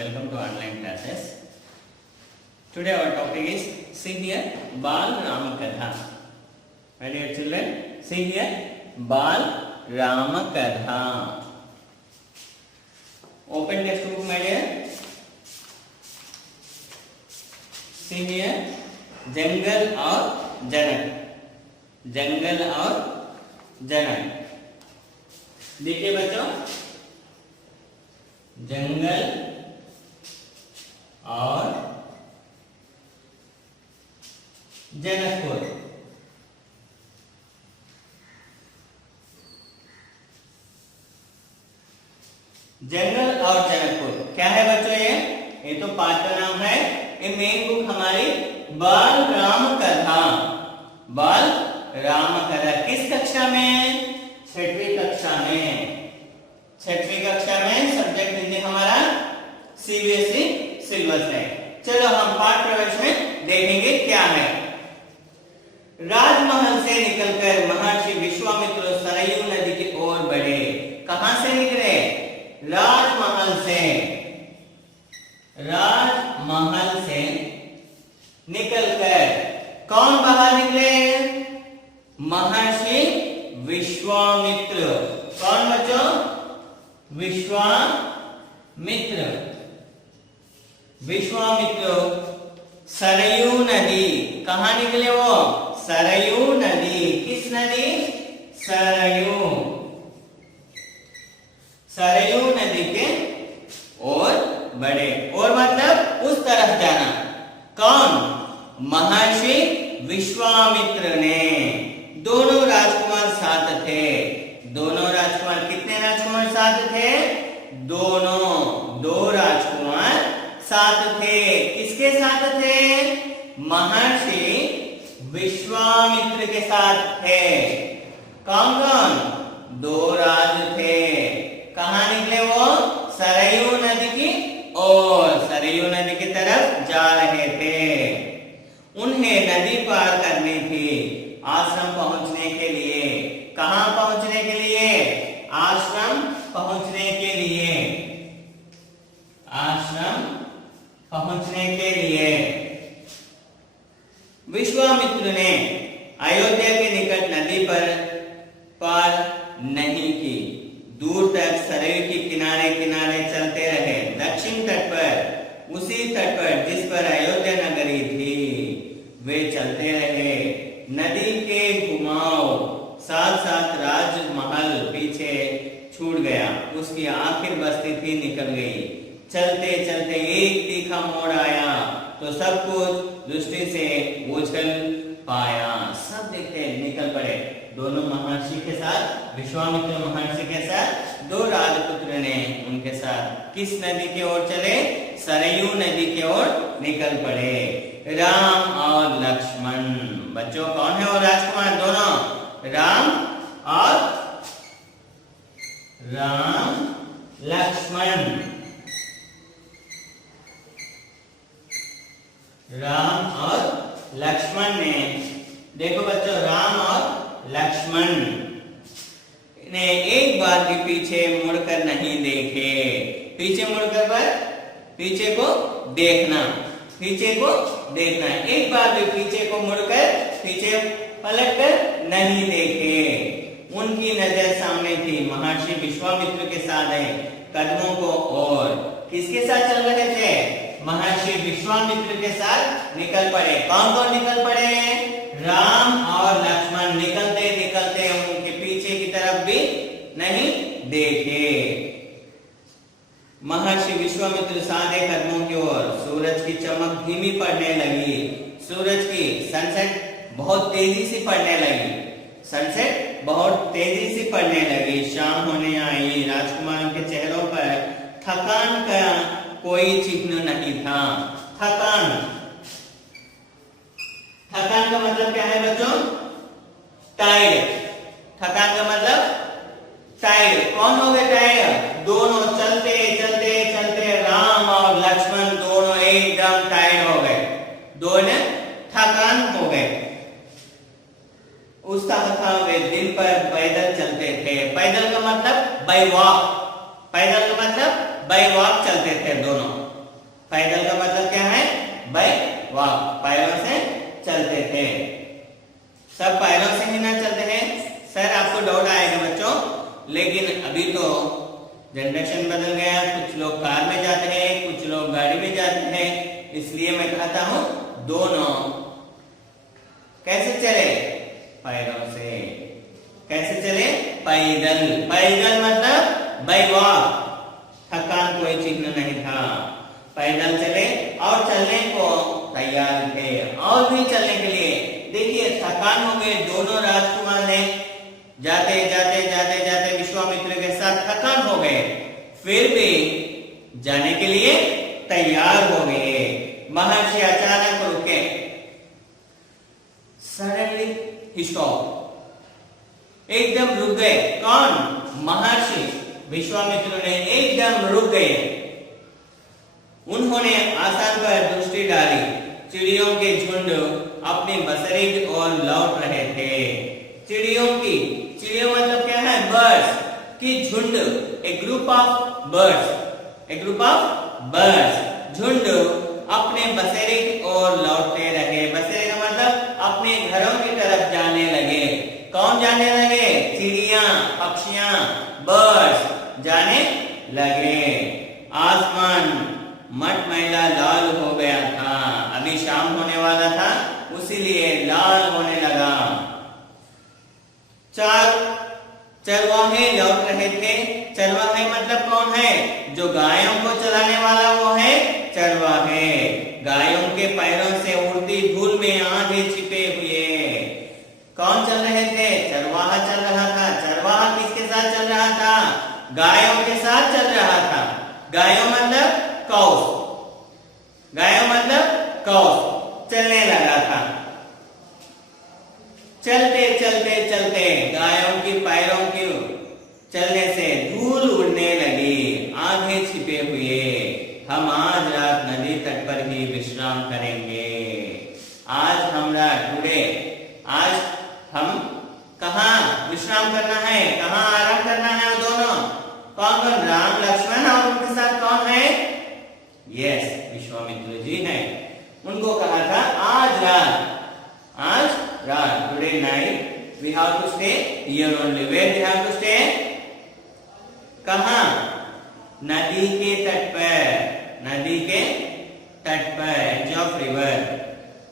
welcome to online classes. Today our topic is see here Bal Rama Katha. My dear children, see here Bal Rama Katha. Open textbook, my dear. See here जंगल और जनक, जंगल और जनक. देखिए बच्चों, जंगल और जनकपुर. जंगल और जनकपुर क्या है बच्चों? ये तो पाठ का नाम है. ये मेन बुक हमारी बाल राम कथा. बाल राम कथा किस कक्षा में? 6वीं कक्षा में. 6वीं कक्षा में सब्जेक्ट हिंदी हमारा सीबीएसई सिलेबस है. चलो हम पाठ प्रवेश में देखेंगे क्या है. राजमहल से निकलकर महर्षि विश्वामित्र सरयू नदी की ओर बढ़े. कहां से निकले? राजमहल से. राजमहल से निकलकर कौन बाहर निकले? महर्षि विश्वामित्र. कौन बच्चों? विश्वामित्र. विश्वामित्र सरयू नदी. कहां निकले वो? सरयू नदी. किस नदी? सरयू. सरयू नदी के और बढ़े. और मतलब उस तरफ जाना. कौन? महर्षि विश्वामित्र ने. दोनों राजकुमार साथ थे. दोनों राजकुमार. कितने राजकुमार साथ थे? दोनों. 2 राजकुमार साथ थे. किसके साथ थे? महर्षि विश्वामित्र के साथ थे. कौन कौन? 2 राज थे. कहां निकले वो? सरयू नदी की ओर. सरयू नदी की तरफ जा रहे थे. उन्हें नदी पार करनी थी आश्रम पहुंचने के लिए. कहां पहुंचने के लिए? आश्रम पहुंचने के लिए. आश्रम पहुंचने के लिए विश्वामित्र ने अयोध्या के निकट नदी पर पार नहीं की. दूर तक सरयू के किनारे किनारे चलते रहे. दक्षिण तट पर, उसी तट पर जिस पर अयोध्या नगरी थी, वे चलते रहे. नदी के घुमाव साथ साथ राजमहल पीछे छूट गया. उसकी आखिर बस्ती थी निकल गई. चलते चलते एक तीखा मोड़ आया तो सब कुछ दृष्टि से ओझल पाया. सब देखते निकल पड़े. दोनों महर्षि के साथ, विश्वामित्र महर्षि के साथ 2 राजपुत्र ने उनके साथ किस नदी की ओर चले? सरयू नदी की ओर निकल पड़े. राम और लक्ष्मण. बच्चों कौन है वो राजकुमार? दोनों. राम लक्ष्मण. राम और लक्ष्मण ने, देखो बच्चों, राम और लक्ष्मण ने एक बार भी पीछे मुड़कर नहीं देखे. पीछे मुड़कर पर पीछे को देखना. पीछे को देखना. एक बार भी पीछे को मुड़कर, पीछे पलटकर नहीं देखे. उनकी नजर सामने थी. महर्षि विश्वामित्र के साथ कदमों को और किसके साथ चल रहे थे? महर्षि विश्वामित्र के साथ निकल पड़े. कौन कौन निकल पड़े? राम और लक्ष्मण. निकलते निकलते उनके पीछे की तरफ भी नहीं देखे. महर्षि विश्वामित्र साधे कदमों की ओर. सूरज की चमक धीमी पड़ने लगी. सूरज की सनसेट बहुत तेजी से पड़ने लगी. सनसेट बहुत तेजी से पड़ने लगी. शाम होने आई. राजकुमारों के चेहरों पर थकान का कोई चिन्ह नहीं था. थकान. थकान का मतलब क्या है बच्चों? टायर्ड. थकान का मतलब टायर्ड. कौन हो गए टायर्ड? दोनों. चलते चलते चलते राम और लक्ष्मण दोनों एकदम टायर्ड हो गए. दोनों थकान हो गए. उस वे दिन पर पैदल चलते थे. पैदल का मतलब बाय वॉक. पैदल का मतलब बाय वॉक चलते थे दोनों. पैदल का मतलब क्या है? बाय वॉक, पैरों से चलते थे। सब पैरों से ही ना चलते हैं सर, आपको डाउट आएगा बच्चों, लेकिन अभी तो जनरेशन बदल गया, कुछ लोग कार में जाते हैं, कुछ लोग गाड़ी में जाते हैं, इसलिए मैं कहता हूं दोनों। कैसे चले? पैरों से। कैसे चले? पैदल। पैदल मतलब बाय वॉक, थकान कोई चिन्ह नहीं था, पैदल चले और चलने को तैयार थे, और भी चलने के लिए। देखिए थकान हो गए, दोनों राजकुमार ने जाते जाते जाते जाते विश्वामित्र के साथ थकान हो गए, फिर भी जाने के लिए तैयार हो गए। महर्षि अचानक रुके, सडनली ही स्टॉप, एकदम रुक गए। कौन? महर्षि विश्वामित्र ने एकदम रुक गए। उन्होंने आसन पर दृष्टि डाली, चिड़ियों के झुंड अपनी बसरी की ओर लौट रहे थे। चिड़ियों मतलब क्या है? बर्ड्स की झुंड, ए ग्रुप ऑफ बर्ड्स, झुंड अपने बसेरे की ओर लौटते रहे। बसेरे का मतलब अपने घरों की तरफ जाने लगे। कौन जाने लगे? चिड़िया, पक्षियां, बर्ड्स जाने लगे। आसमान मटमैला लाल हो गया था, अभी शाम होने वाला था, उसीलिए लाल होने लगा। चरवाहे लौट रहे थे। चरवाहे मतलब कौन है? जो गायों को चलाने वाला वो है चरवाहे। गायों के पैरों से उड़ती धूल में आधे छिपे हुए कौन चल रहे थे? चरवाहा चल रहा था। चरवाहा किसके साथ चल रहा था? गायों के साथ चल रहा था। गायों मतलब काउस, गायों मतलब काउस, चलने लगा था। चलते चलते चलते गायों की पैरों के चलने से धूल उड़ने लगी, आधे छिपे हुए। हम आज रात नदी तट पर ही विश्राम करेंगे। आज हमरा टुडे, आज हम कहाँ विश्राम करना है, कहाँ आराम करना है? दोनों कौन कौन? राम, लक्ष्मण और उनके साथ कौन है? यस, विश्वामित्र जी हैं। उनको कहा था आज रात, today night we have to stay here only. Where we have to stay? कहाँ? नदी के तट पर, नदी के तट पर, edge of river।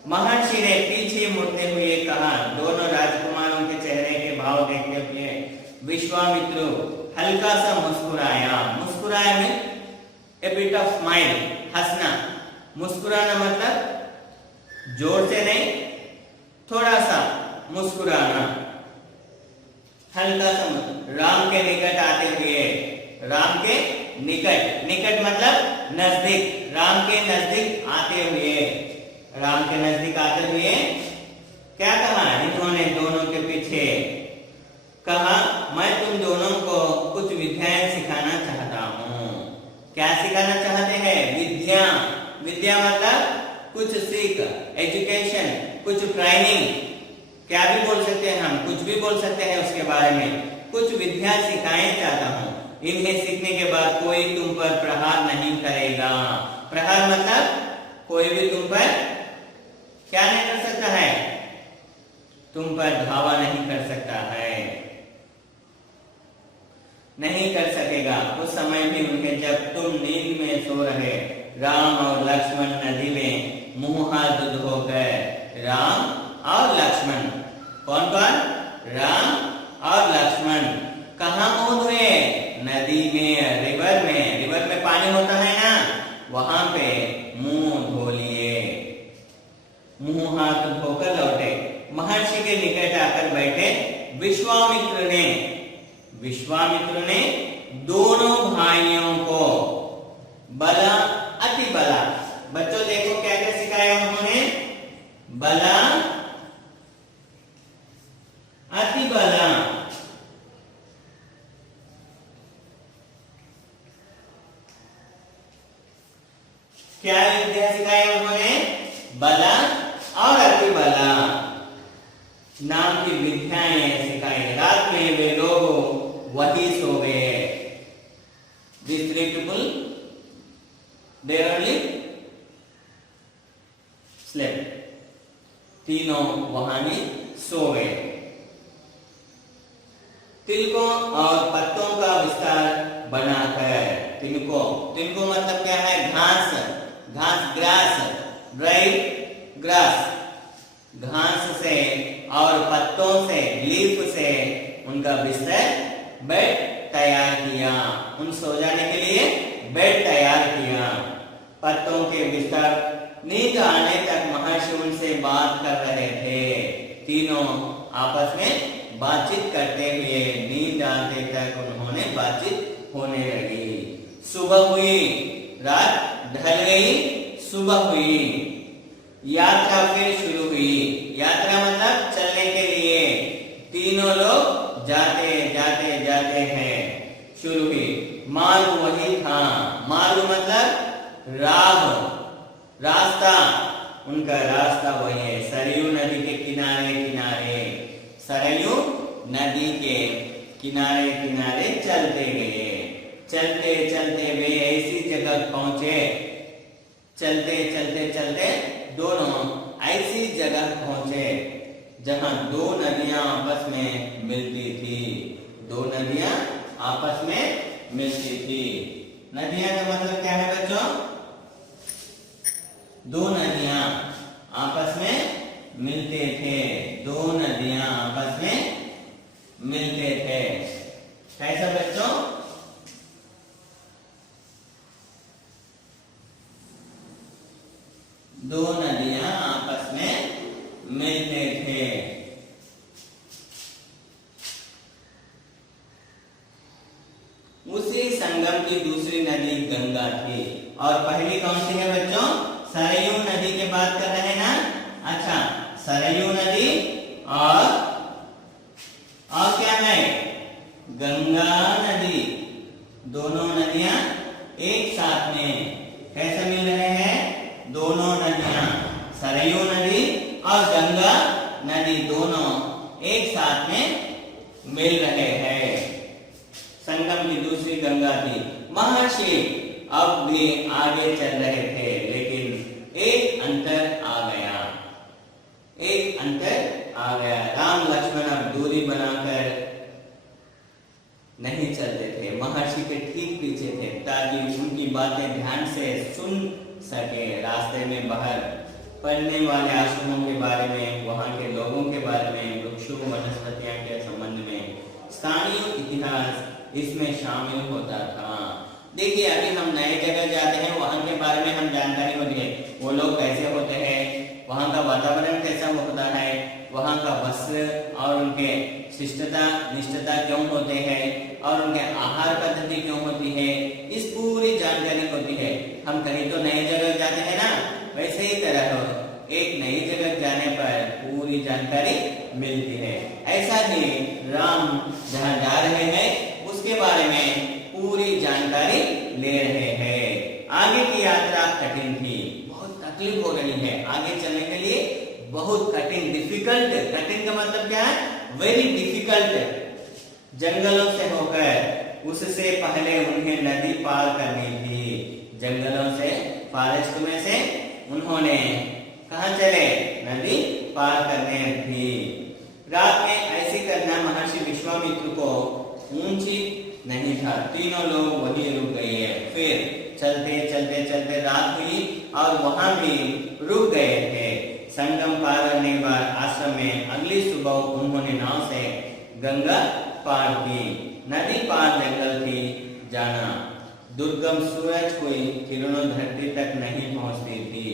महर्षि ने पीछे मुड़ते हुए कहा। दोनों राजकुमारों के चेहरे के भाव देखते हुए विश्वामित्र हल्का सा मुस्कुराया। मुस्कुराया में a bit of smile, हंसना। मुस्कुराना मतलब जोर से नहीं, थोड़ा सा मुस्कुराना, हल्का सा। राम के निकट आते हुए, राम के निकट, निकट मतलब नजदीक, राम के नजदीक आते हुए, राम के नजदीक आते हुए क्या कहा इन्होंने? दोनों के पीछे कहा, मैं तुम दोनों को कुछ विद्याएं सिखाना चाहता हूँ। क्या सिखाना चाहते हैं? विद्या। विद्या मतलब कुछ सीख, एजुकेशन, कुछ ट्रेनिंग, क्या भी बोल सकते हैं हम, कुछ भी बोल सकते हैं उसके बारे में। कुछ विद्या सिखाएं चाहता हूँ। इन्हें सीखने के बाद कोई तुम पर प्रहार नहीं करेगा। प्रहार मतलब कोई भी तुम पर क्या नहीं कर सकता है? तुम पर धावा नहीं कर सकता है, नहीं कर सकेगा। उस समय भी उनके, जब तुम नींद में सो रहे, राम और लक्ष्मण नदी में मुंह हाथ धोकर, राम और लक्ष्मण, कौन कौन? राम और लक्ष्मण कहाँ मुंह धोए? नदी में, रिवर में। रिवर में पानी होता है ना, वहां पे मुंह धो लिए, मुंह हाथ धोकर लौटे। महर्षि के निकट आकर बैठे। विश्वामित्र ने दोनों भाइयों को बला, अति बला, बच्चों देखो क्या क्या सिखाया उन्होंने? बला, अति बला, क्या विद्या सिखाई उन्होंने? बला और अति बला नाम की विद्याएं सिखाई। रात में वे लोग वही सो गए। These three people, they only तीनों वहां में सो गए। तिलकों और पत्तों का विस्तार बनाकर, तिलकों मतलब क्या है? घास, ग्रास, राइट, ग्रास, घास से और पत्तों से, लीफ से उनका बिस्तर, बेड तैयार किया। उन सो जाने के लिए बेड तैयार किया। पत्तों के बिस्तर, नींद आने तक महर्षि उनसे बात कर रहे थे। तीनों आपस में बातचीत करते हुए नींद आने तक उन्होंने बातचीत होने लगी। सुबह हुई, रात ढल गई, सुबह हुई, यात्रा फिर शुरू हुई। यात्रा मतलब चलने के लिए। तीनों लोग जाते जाते जाते हैं, शुरू हुई। मार्ग वही था, मार्ग मतलब राह, रास्ता, उनका रास्ता वही है। सरयू नदी के किनारे किनारे, सरयू नदी के किनारे किनारे चलते गए। चलते चलते वे ऐसी जगह पहुंचे, चलते चलते चलते दोनों ऐसी जगह पहुंचे जहां दो नदियां आपस में मिलती थी। दो नदियां आपस में मिलती थी। नदियां का मतलब क्या है बच्चों? दो नदियां आपस में मिलते थे। दो नदियां आपस में मिलते थे। कैसा बच्चों? दो नदियां आपस में मिलते थे। उसी संगम की दूसरी नदी गंगा थी। और पहली कौन सी है बच्चों? सरयू नदी की बात कर रहे हैं ना? अच्छा, सरयू नदी और क्या है? गंगा नदी। दोनों नदियां एक साथ में कैसे मिल रहे हैं? दोनों नदियां, सरयू नदी और गंगा नदी, दोनों एक साथ में मिल रहे हैं। संगम की दूसरी गंगा थी। महर्षि अब भी आगे चल रहे थे, लेकिन एक अंतर आ गया। एक अंतर आ गया। राम लक्ष्मण अब दूरी बनाकर नहीं चलते थे, महर्षि के ठीक पीछे थे, ताकि उनकी बातें ध्यान से सुन सके। रास्ते में बाहर पढ़ने वाले आश्रमों के बारे में, वहां के लोगों के बारे में, वृक्षों वनस्पतियों के संबंध में, स्थानीय इतिहास इसमें शामिल होता था। देखिए, अभी हम नए जगह जाते हैं, वहां के बारे में हम जानकारी होती है। वो लोग कैसे होते हैं, वहां का वातावरण कैसा होता है, वहां का वस्त्र और उनके शिष्टता निष्ठता क्यों होते हैं, और उनके आहार पद्धति क्यों होती है, इस पूरी जानकारी होती है। हम कहीं तो नई जगह जाते हैं ना, वैसे ही तरह एक नई जगह जाने पर पूरी जानकारी मिलती है। ऐसा ही राम जहाँ जा रहे हैं उसके बारे में पूरी जानकारी ले रहे हैं। आगे की यात्रा कठिन थी, बहुत तकलीफ हो रही है। आगे चलने के लिए बहुत कठिन, डिफिकल्ट। कठिन का मतलब क्या है? Very difficult. जंगलों से होकर, उससे पहले उन्हें नदी पार करनी थी। जंगलों से, फॉरेस्ट में से उन्होंने कहाँ चले? नदी पार करने थी। रात में ऐसी करना महर्षि विश्वामित्र को ऊंची नहीं था। तीनों लोग वहीं रुक गए। फिर चलते चलते चलते रात हुई और वहां भी रुक गए थे। संगम पार करने के बाद आश्रम में अगली सुबह उन्होंने नाव से गंगा पार की। नदी पार जंगल थी जाना। दुर्गम सूरज कोई किरणों धरती तक नहीं पहुंचती थी।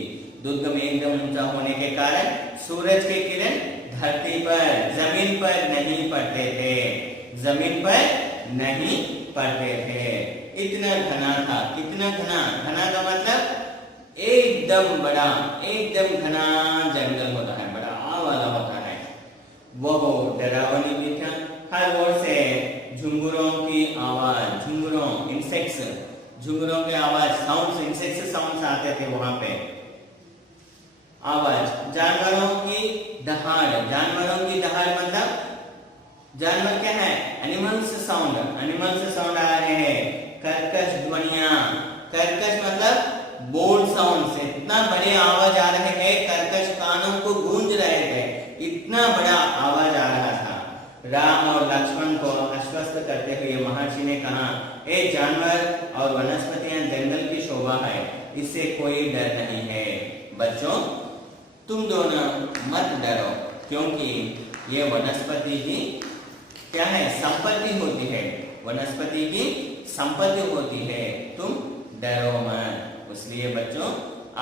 दुर्गम एकदम ऊंचा होने के कारण सूरज के किरण धरती पर, जमीन पर नहीं पड़ते थे। जमीन पर नहीं पड़ते थे। इतना घना था। कितना घना? घना का मतलब एकदम बड़ा, एकदम घना जंगल होता है, बड़ा वाला होता है। वो डरावनी भी था। हर ओर से झुंगुरों की आवाज, झुंगुरों, इंसेक्ट्स, झुंगुरों की आवाज, साउंड्स, इंसेक्ट्स साउंड्स आते थे वहां पे। आवाज, जानवरों की दहाड़। जानवरों की दहाड़ मतलब जानवर क्या है? Animals sound. एनिमल्स साउंड आ रहे हैं। कर्कश ध्वनियां। कर्कश मतलब बोल्ड साउंड से इतना बड़े आवाज आ रहे हैं, कर्कश कानों को गूंज रहे थे। महर्षि ने कहा, ए जानवर और वनस्पतियां जंगल की शोभा है, इससे कोई डर नहीं है। बच्चों, तुम दोनों मत डरो, क्योंकि ये वनस्पति की क्या है, संपत्ति होती है, वनस्पति की संपत्ति होती है, तुम डरो मत। इसलिए बच्चों,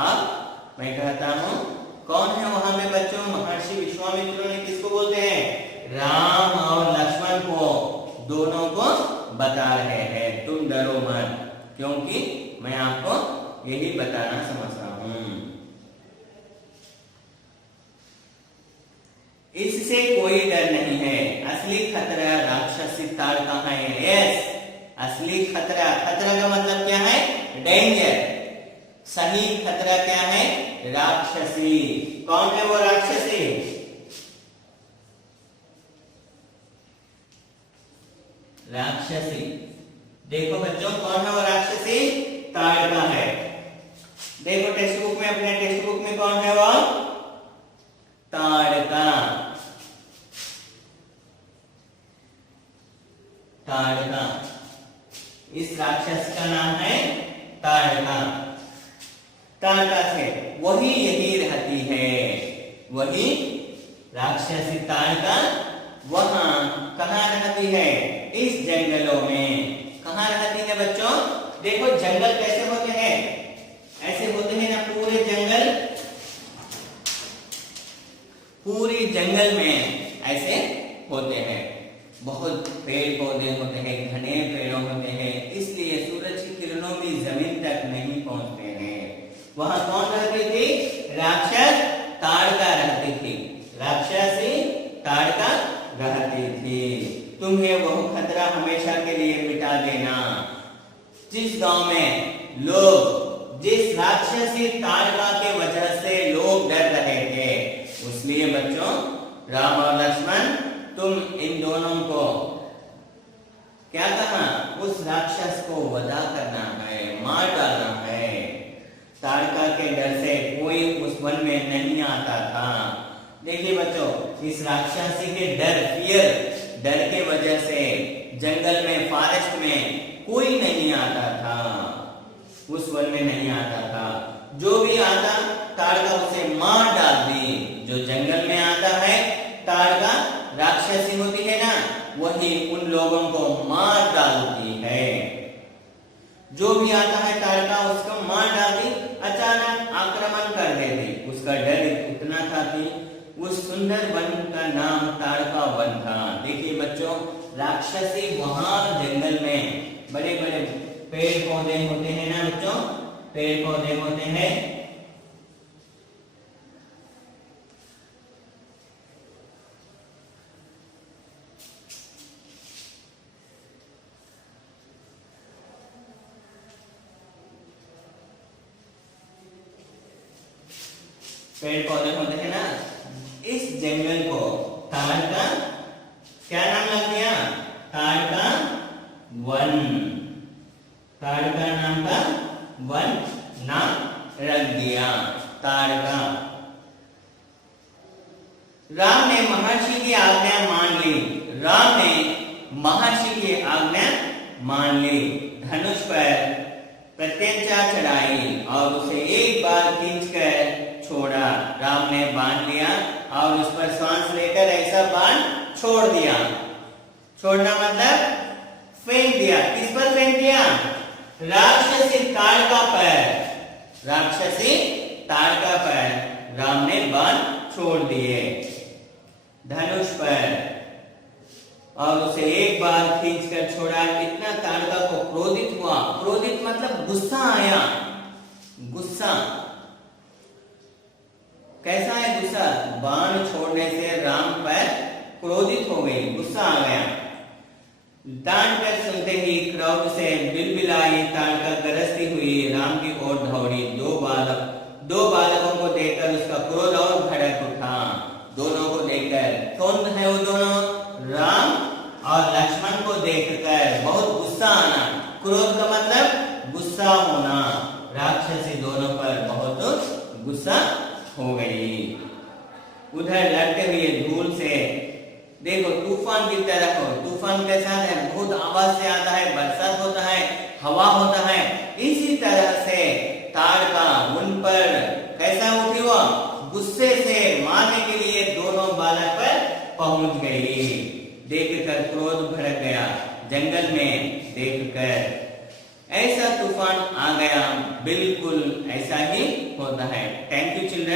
अब मैं कहता हूं, कौन है वहां पे बच्चों? महर्षि विश्वामित्र ने किसको बोलते हैं? राम और लक्ष्मण को, दोनों को बता रहे हैं, तुम डरो मत, क्योंकि मैं आपको यही बताना समझता हूं। इससे कोई डर नहीं है। असली खतरा राक्षसी ताड़ कहाँ है? यस, असली खतरा, खतरा का मतलब क्या है? डेंजर। सही खतरा क्या है? राक्षसी। कौन है वो राक्षसी? राक्षसी, देखो बच्चों, कौन है वो राक्षसी? ताड़का है। देखो टेक्स्ट बुक में, अपने टेक्स्ट बुक में कौन है वो? ताड़का। ताड़का, इस राक्षस का नाम है ताड़का। ताड़का से वही यही रहती है, वही राक्षसी ताड़का वहां कहाँ रहती है? इस जंगलों में। कहाँ रहती है बच्चों? देखो जंगल कैसे होते हैं, ऐसे होते हैं ना, पूरे जंगल, पूरी जंगल में ऐसे होते हैं, बहुत पेड़ पौधे होते हैं, घने पेड़ होते हैं, इसलिए सूरज की किरणों भी जमीन तक नहीं पहुंचते हैं। वहां कौन रहती थी? राक्षस ताड़का रहती थी, राक्षसी ताड़का रहती थी। तुम्हें वह खतरा हमेशा के लिए मिटा देना। जिस गांव में लोग, जिस राक्षसी ताड़का के वजह से लोग डर रहे थे, इसलिए बच्चों, राम और लक्ष्मण, तुम इन दोनों को क्या कहा? उस राक्षस को वधा करना है, मार डालना है। ताड़का के डर से कोई उस वन में नहीं आता था। देखिए बच्चों, इस राक्षसी के डर, फियर, डर के वजह से जंगल में, फॉरेस्ट में कोई नहीं आता था, उस वन में नहीं आता था। जो भी आता, ताड़का उसे मार डालती। जो जंगल में आता है, ताड़का राक्षसी होती है ना, वही उन लोगों को मार डालती है। जो भी आता है ताड़का उसको मार डालती, अचानक आक्रमण कर देती। उसका डर इतना था कि उस सुंदर वन का नाम ताड़का वन था। देखिए बच्चों, राक्षसी वहां जंगल में बड़े बड़े पेड़ पौधे होते हैं ना बच्चों, पेड़ पौधे होते हैं, पेड़ पौधे होते हैं ना, इस जंगल को ताड़का क्या नाम लग गया? ताड़का वन। ताड़का नाम का वन नाम रख दिया, ताड़का। राम ने महर्षि की आज्ञा मान ली। राम ने महर्षि की आज्ञा मान ली। धनुष पर प्रत्यंचा चढ़ाई और उसे एक बार खींचकर छोड़ा। राम ने बांध लिया और उस पर सांस लेकर ऐसा बाण छोड़ दिया। छोड़ना मतलब फेंक दिया। किस पर फेंक दिया? राक्षसी ताड़का पर। राक्षसी ताड़का पर राम ने बाण छोड़ दिए धनुष पर, और उसे एक बार खींचकर छोड़ा। इतना ताड़का को क्रोधित हुआ। क्रोधित मतलब गुस्सा आया। गुस्सा कैसा है? गुस्सा। बाण छोड़ने से राम पर क्रोधित हो गई, गुस्सा आ गया। डांट कर सुनते ही क्रोध से बिलबिलाई ताड़का गरजती हुई राम की ओर दौड़ी। दो बालकों को देखकर उसका क्रोध और भड़क उठा। दोनों को देखकर, कौन है वो दोनों? राम और लक्ष्मण को देखकर बहुत गुस्सा आना। क्रोध का मतलब गुस्सा होना। राक्षसी दोनों पर बहुत गुस्सा हो गई। उधर लड़ते हुए धूल से देखो तूफान की तरह हो। तूफान कैसा है? बहुत आवाज से आता है, बरसात होता है, हवा होता है। इसी तरह से ताड़का उन पर कैसा उठी हुआ? गुस्से से मारने के लिए दोनों बालक पर पहुंच गई। देखकर क्रोध भड़क गया। जंगल में देखकर ऐसा तूफान आ गया। बिल्कुल ऐसा ही होता है। Thank you children.